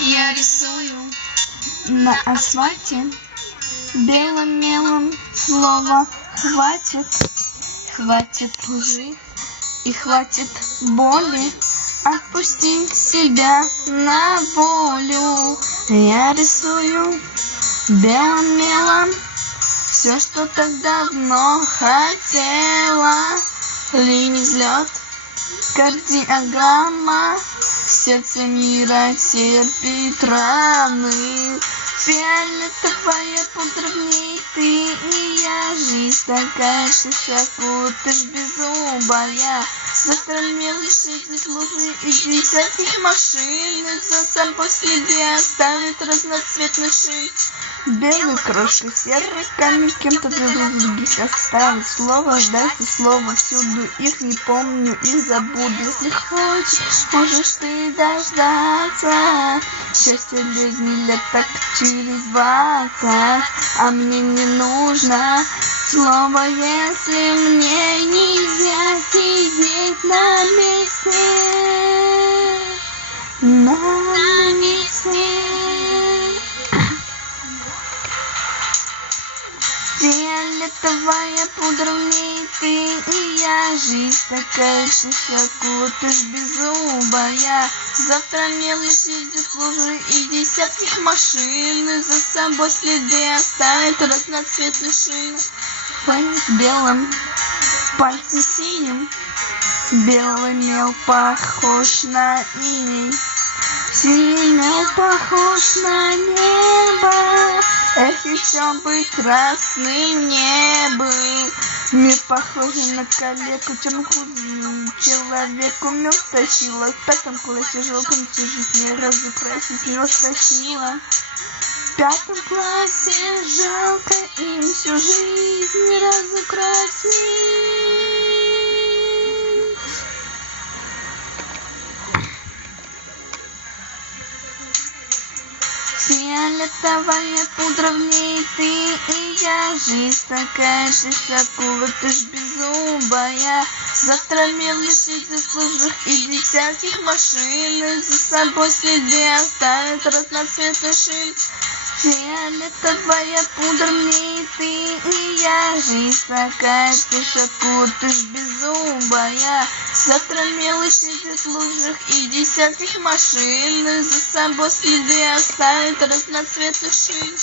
Я рисую на асфальте белым мелом, слова хватит, хватит лжи и хватит боли. Отпусти себя на волю. Я рисую белым мелом все, что так давно хотела. Линий взлет, кардиограмма, сердце мира терпит раны. Фиолетовая пудра в ней ты и я. Жизнь такая, что шагутишь беззубая. Завтра мелочь среди лужи и десятых машин. За собой следы оставит разноцветный шин. Белой крошкой, серой камень кем-то для других оставить. Слово ждать и слово всюду. Их не помню, их забуду. Если хочешь, можешь ты дождаться. Счастье жизни лет так через 20. А мне не нужно слово, если мне нельзя сидеть на месте. На месте. Фиолетовая пудра в ней ты и я. Жизнь такая, что шагутишь беззубая. Завтра мелочь сидит лужи и десятких машин. И за собой следы оставит разноцветный шин. Палец белым, пальцы синим. Белый мел похож на иней. Синий мел похож на небо. Эх, еще бы красным не был. Мир похожий на калеку, чернокожую человеку. Мел стащила, в 5 классе жалко жить, не разукрасить. Мел стащила. В 5 классе жалко им всю жизнь не разукрасить. Фиолетовая пудра в ней ты и я. Жизнь такая же, шагутишь беззубая. Завтра мелочь сидит в лужах и десятких машин. И за собой следы оставит разноцветный шин. Фиолетовая пудра в ней ты и я. Жизнь такая, что шагутишь беззубая. Завтра мелочь сидит в лужах и десятких машин. И за собой следы оставит разноцветный шин.